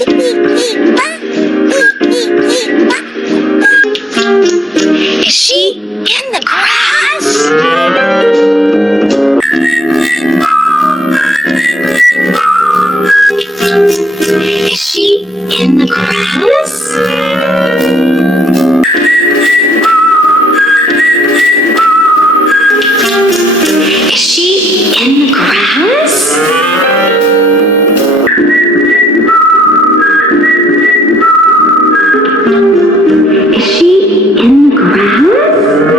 Is she in the grass? Is she in the grass? Is she in the grass? Is she in the grass?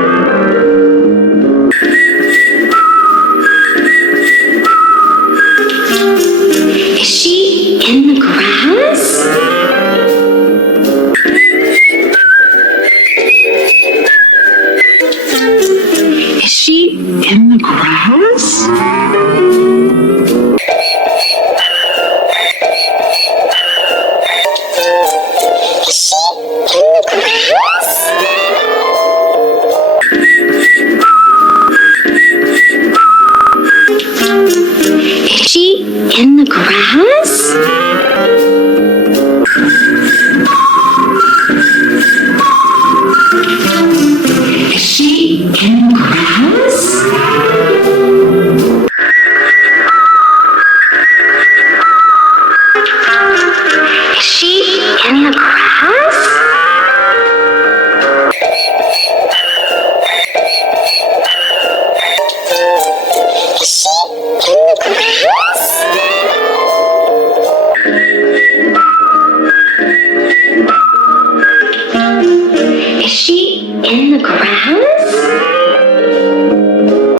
Is she in the grass? Is she in the grass? Is she in the grass?